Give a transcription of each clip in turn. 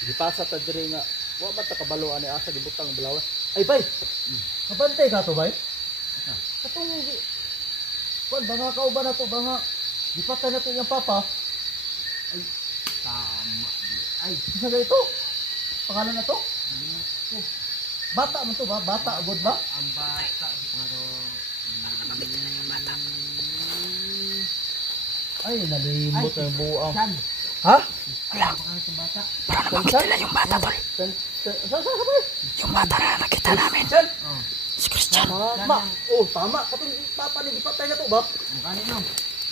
Gipasa ta diri nga wa man ta kabalo ani asa gibutang ang bulawan. Ay bay. Hmm. Kabantay ka to bay. Katong gi- Kuan banga kauban na to banga gipatay na to yung papa. Tama. di. Ay, Isa ga ito. Pangalan na to? Bata man to ba? Bata agad ba? Ang bata. Pero, Ay nalimot Ay, ang buang. San? Ha? Wala. Itong bata. Kansan? yung bata tol. Yung bata na nakita namin, si Christian. Tama. Oh, tama. Katong papa ni gipatay na to ba? mukha nito.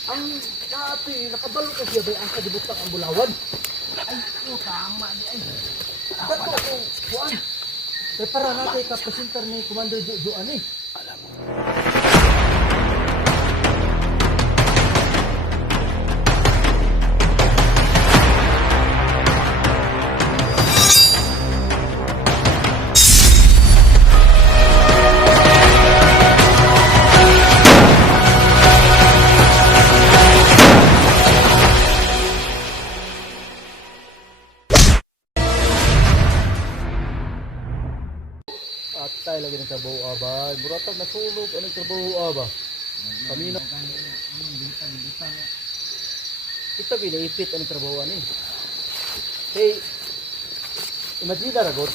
Ang dati nakabalo ka siya bay ang kadibutang ang bulawan. Ay, oh, tama. Ay, ko, kuan. Prepara natin ka presentar ni Commander Jojo ani. At tayo lagi ng trabaho aba. Muratag nasunog anong trabaho aba. Bita niya. Kita binaipit anong trabaho ani. Hey, imagine na ragot.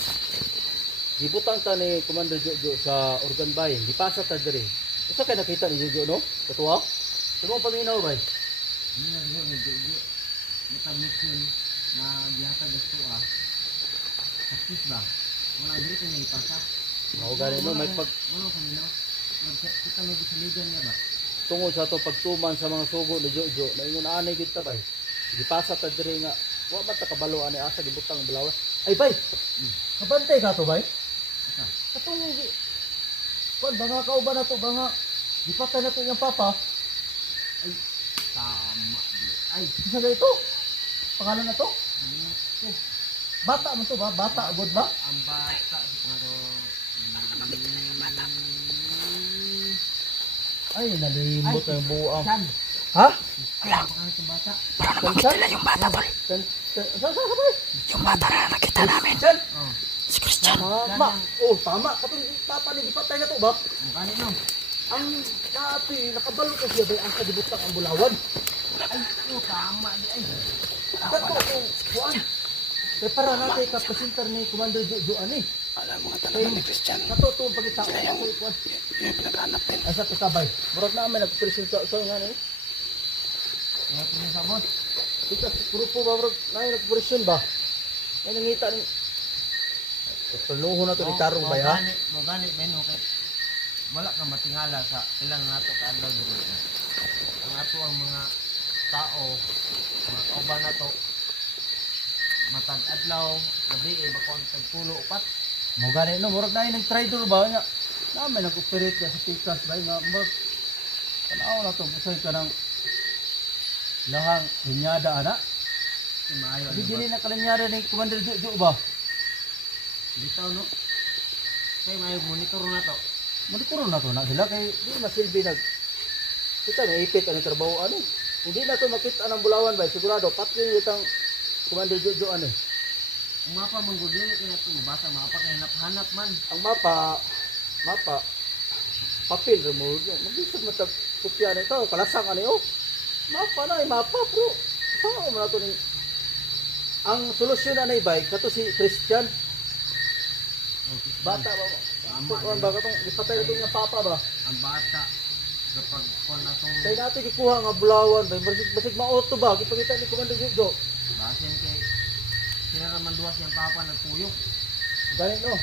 Gibutang ta ni Commander Jojo sa Organ Bay. Di pasa ta diri. Isa kay nakita ni Jojo no? Katuwa? Tumo paminaw bay. Hindi na may jojo. Mata mission na gihatag gusto ah. Saktis ba? Wala diri ko niya ipasa. Mao gani no may pag Wala ko nila. Kita may bisaligan niya ba? tungod sa to pagtuman sa mga sugo ni Jojo na ingon anay gid ta bay. Di pasa ta diri nga wa man ta kabalo ani asa gibutang ang bulawan. Ay bay. Kabantay ka to bay? Asa? Katong gi- kuan banga kauban na to banga gipatay na to yung papa. Tama. di. Ay, Isa ga ito. Pangalan na to? ano? Bata man to ba? Bata agad ba? Ang bata. Pero, mm, Ay, nalimot ang buang. Ha? Wala. Itong bata. Kailan yung bata, tol? Yung bata na nakita namin? Oh, si Christian. Tama. Oh, tama. Katong papa ni gipatay na to ba? mukha nito. Ang dati nakabalo ka siya ba ang kadibutang ang bulawan. Ay, oh, tama. Di. Ay, Dato ko, kuan. Prepara natin ka presentar ni Commander Jojo ani. Alam mga talaga ni Christian. Kato to ang pagkita ko. kuan. Yun yung pinaghanap din. Asa ka kabay. Murag na may nagpresenta sa nga ni. Wala sa boss. Kita grupo ba murag na nagpresyon ba? Yan nangita ni Perluho na to ni Tarong ba ya? Magani, men, okay. Wala ka matingala sa ilang nato ka adlaw dito. Ang ato ang mga tao, mga kauban na to, matag adlaw, gabi, iba ko ang tagtulo, upat. Mo gani no murag na nag trader ba nga. Na may nag-operate ka sa Pikas ba nga murag tanaw na to bisay ka ng lahang hinyada ana. Si Maayo, Di ano dili na kalanyara ni Commander Jojo ba? Bitaw, no? Kaya may monitor na to. Manikuron na to na sila kay di masilbi nag kita na ipit ang trabaho ano. Hindi na to makita ng bulawan ba sigurado patyon itang Commander Jojo ano. Ang mapa manggudili ko na ito, mabasa, mapa, kaya hanap-hanap man. Ang mapa mapa papel mo mabisag matag kopya na ito kalasang ano yo. Mapa na ay mapa bro. Sao man to ni ang solusyon na ibay kato si Christian Okay. bata ba Tama, Tukuan ba katong ipatay na to nga papa ba Ang bata, kapag kuha na itong kay natin gikuha nga bulawan ba basig basig maoto ba gipangita ni kay sila papa nagpuyok. Ganit no.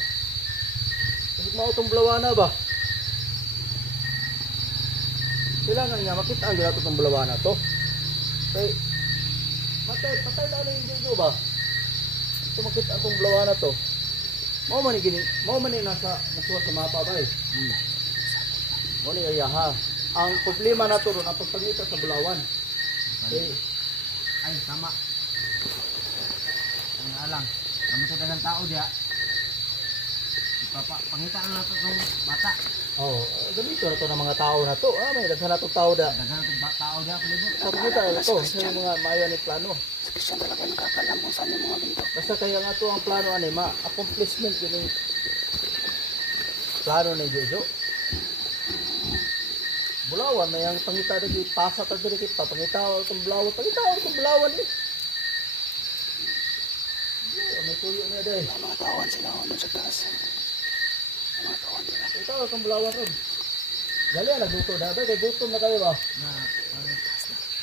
Kasi mo itong bulawana ba? Kailangan nga makita ang ginato itong bulawana to. Kay, patay, patay na ano yung ba? Ito makita itong bulawana to. Mao man ni gini, mao man nasa nasuwa sa mapa ba eh. Hmm. Mo ni ayaha. Ang problema na to ron ang pagpangita sa bulawan. Kay, Ay, tama. Ang alang. Naman ito dagang tao diya. Ipapa, pangita na nato itong bata. oh, ganito na to ng mga tao na to. Ah, may daghan na to tao da. Dagang itong ba- tao diya, palibot. Sa pagkita na to, sa mga mayo ni plano. Si Christian talaga nakakalam kung saan yung mga bundok. Basta kaya nga to ang plano ani, ma-accomplishment yun yung plano ni Jojo. Bulawan na yung pangita na pasa ta diri kita, pangita itong bulawan, pangita itong bulawan eh. Yo, may tuyo niya deh. May mga tawan sila doon sa taas. Mga tawan sila. Ito itong bulawan ron. Dali na nagluto na? Kay gutom na kayo ba? Na, ang,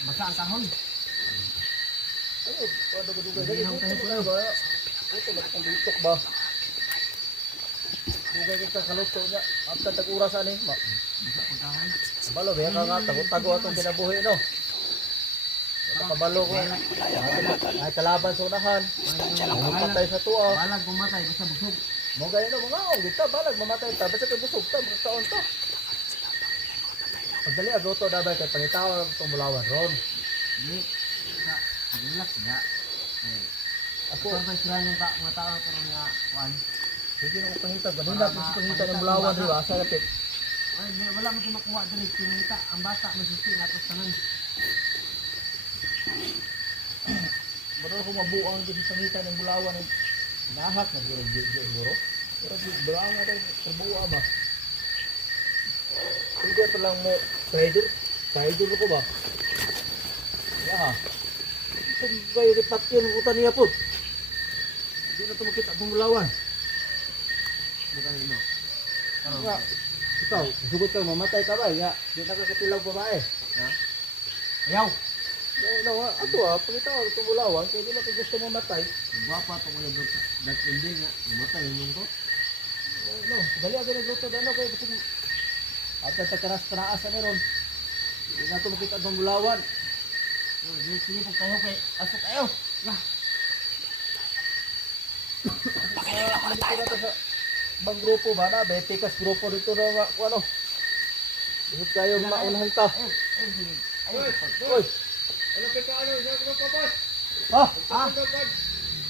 basa ang kahon. Ano, ano ko dugay? Dali gutom ako na ba? Gutom na itong bitok ba? Dugay kita kaluto niya. After tag-uras ani, ma. Basa ang kahon. Kabalo, biya ka nga, tago-tago atong kinabuhi, no? Ito kabalo ko. Ay, kalaban sa unahan. Ay, patay sa tuwa. Balag pumatay, basta busog. Mo ganyan no, mga ong kita, balag mamatay ta. Basta kay busog ta, mga taon ta. Pagdali, agoto na ba kay pangitawa itong bulawan ron. Sa, paglulak nga. Eh, Ako, Kung ba sila yung ka, mga tao pero nga, kuan. sige na ko pangita. Ganun na, gusto pangita ng bulawan, di ba? Sa lapit. Wala mo makuha diri kinita. Ang bata masusi natos tanan. Meron ko mabuang din sa pangita ng bulawan. ng Nahak na siguro, siguro. Pero di, bulawan na rin, terbuwa ba? Hindi pa lang mo, trader. Trader ko ba? Yeah. Ito kayo ripat yun, utan niya po. Hindi na ito makita itong bulawan. Bukan mo. Nga, ikaw, sugot ka, mamatay ka ba? Nga, di nakakatilaw babae. Ha? Ayaw. No, no, ato ah, pag ito, itong bulawan, kaya di na ka gusto mamatay. Guwapa to ko yung dat ending nga. Umatay yung ko. No, dali agad nagluto na, no, kaya gusto mo. At sa kanas-kanaas na ron. Hindi na ito makita itong bulawan. So, di sige po kayo kay asok kayo. Pakilala Dito tayo. bang grupo ba na? Betikas grupo dito na ano. Ihit kayo maunahan ta. Ayaw. Ayaw sige. Ayaw. Uy! Ano ano? Boss? Ah! Ano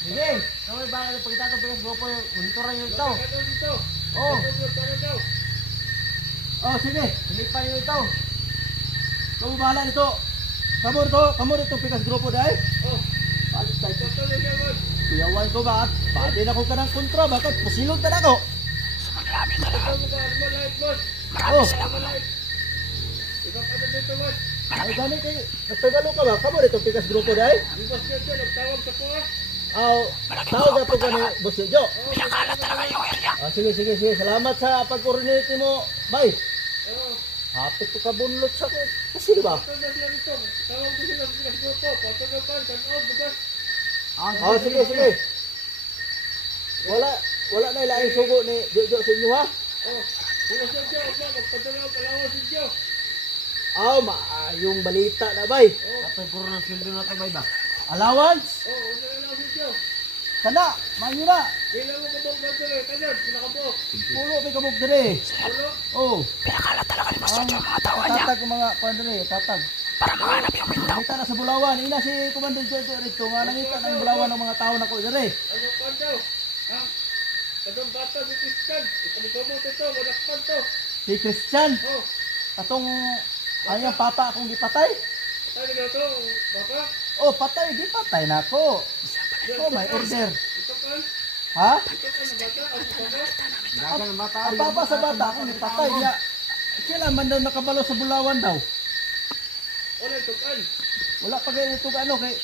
sige. Kaway ba ang pagkita ko bigas grupo monitoran yung ito. Ano? Oh, Ano ano? Oh, sige! silipan yung ito. Kamu bahala nito. Kamu rito pikas grupo dahil. Oh, Palit tayo. Kuyawan ko ba at pati na ko ka ng kontra, bakit pusilog na ko? Marami. Ano? Ano light, boss? Marami Oh. Ano light? Ikaw ano dito, boss? Ay, gani kay, nagtagalo ka ba? Kamu rito pikas grupo. Yung boss dyan, nagtawag sa kuha. Aw, tao ka to gani, Boss Jo. Pinakala talaga yung area. Ah, sige, sige, sige. Salamat sa pag-coordinate mo. Bye. Oo. Hapit ko ka bunlot sa ko. Kasi ba? Dito. Tawag ko sila sa grupo. Ka, tanaw, bukas. Ah, Oh, sige, sige. Wala, wala na ilaing sugo ni Jojo sa inyo ha? Oh, sila sa Diyo, wala, magpadalaw, kalawa si Diyo. Aw, ma, ah, yung balita na bay. Ato'y puro ng sweldo na ito ba? Allowance? Oh, wala na si Diyo. Kana, manyo na. Kailan mo kabog na ito eh. Kanan, pinakabog. Pulo may kabog dire. Ulo. Oh, Pinakala talaga ni Master Joe mga tawan niya. tatag mga kwan dire, tatag. Para mahanap yung bintang. Nakita na sa Bulawan. Ina si Commander Jojo rito nga nangita ng Bulawan ng mga tao na ko dire. Ano pa daw? Ha? Kadang bata si. Ikamukabot ito, walakpan to. Si Christian, Oh, atong anyang papa akong gipatay. tayo na to, baka. Oh, patay, di patay na ako. Oh, may order. Ito kan, Ha? ito kan ang ang ang. Ang papa sa bata akong gipatay niya. Sila man daw nakabalo sa Bulawan daw. Wala ito kan. Wala pa kayo ito ano kay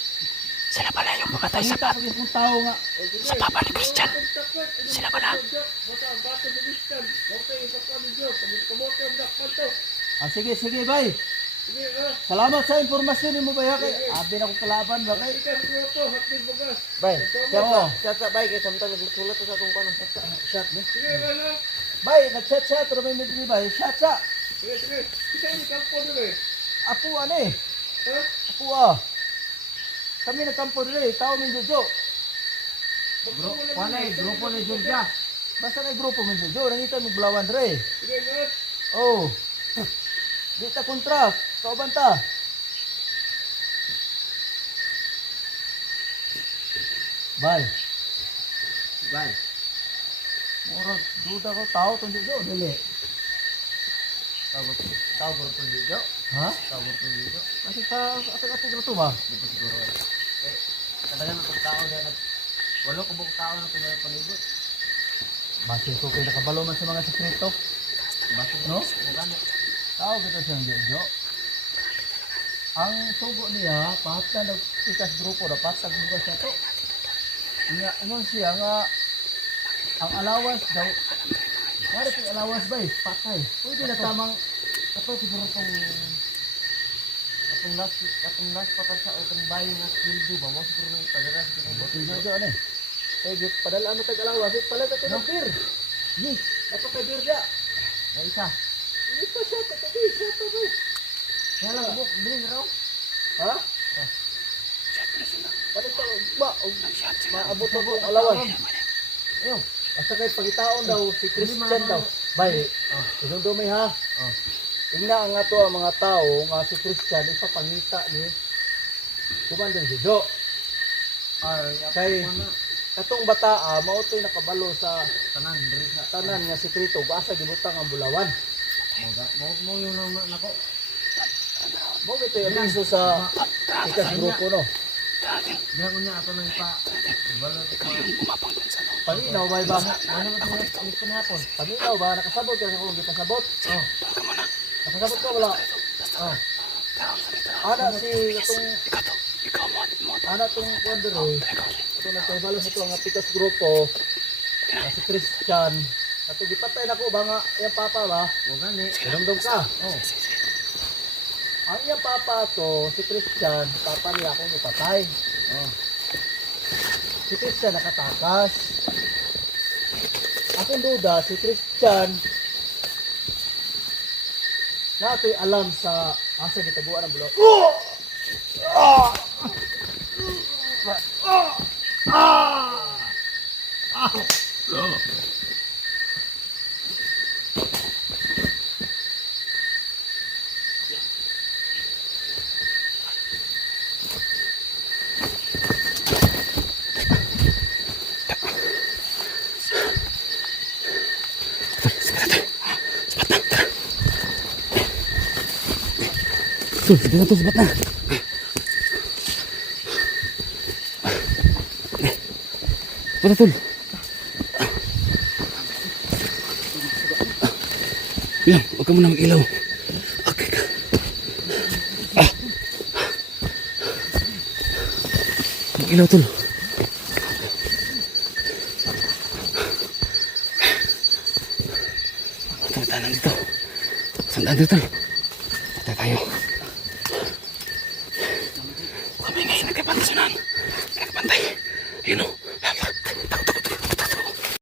Sila pala yung pumatay sa, nga. sa papa ni Christian. Sila pala. Ni. Ah, sige, sige, bay. Salamat sa informasyon mo ba kay abi na ko kalaban ba kay. Bay. Oo. Chat sa bay kay samtang nagsulat sa atong kuno. Shot ni. Sige ha na. Bay, nag-chat chat pero may midri bay. Shot sa. Sige, sige. Isa yung kampo nila eh. Apo ani. Ha? Apo ah. Kami nagkampo dire, tao min Jojo. Wala eh, grupo ni Georgia. Basta na grupo min Jojo, nangita mo Bulawan dire. Sige. Oh. Di ta kontra, kauban ta. Bay, Bay. murag duda ko tao tong Jojo dili. Tawag tawag ko to dito. Ha? Tawag to dito. Kasi sa sa ato to ba? Dito siguro. Eh, tao na nag walo kabog tao na pinapalibot. Base ko kay nakabalo man sa mga sekreto. Basta No? no? Tao kita siyang Jojo. Ang tugo niya, pahatna ng tikas grupo, dapat sa grupo siya to. Nga, ano siya nga, ang allowance daw, Mara yung allowance ba eh, patay. Pwede na tamang, Kato siguro tong atong last atong last patat sa open buy na kildo ba mo siguro na ipadala sa yung botin Jojo ano eh. Eh, padala mo tag allowance, eh, pala ka ng beer. Kay beer dia. na isa. Pa siya, katabi, siya pa ba? Kaya lang buk bilin raw. Ha? Mo na sila. Palit pa, ba, maabot mo kong allowance. Ayun. Basta kay pagitaon daw, si Christian daw. Bay, Oh. isang dumay ha. Oh. Ingna ang ato ang mga tao nga si Christian ipapangita ni Commander Jojo. Ay, Kay- na Katong bata ah, mao to'y nakabalo sa tanan tanan nga sekreto basa gibutang ang bulawan. Mo mo mo yung nang nako. Mo gito yung abiso sa ikas grupo no. Diyan ko niya ato nang pa balot pa. Umapang no. Paminaw ba ba? Ano ba ito ni pinapon? Paminaw ba nakasabot ka kung di kasabot? Oh. Tawag ka muna. Nakasabot ka wala. Oh. Ana si atong Ikaw mo. Mo. ana tong eh. Ikaw. Ito nagkabalo sa ito ang pikas grupo. si Christian. Ato gipatay nako ba nga yung papa ba? Mo gani. Dumdum ka. Oh. Ang iyang papa to, si Christian, papa niya akong ipatay. Oh. Si Christian nakatakas. Akong duda, si Christian na ako'y alam sa asa gitabuan ng bulo. Tul, sabi na tul, sabat na. Tul, tul. Yan, huwag ka muna mag-ilaw. Okay ka. Ah. Mag-ilaw, tul. Tandaan dito. Tandaan dito, tul. Patay tayo.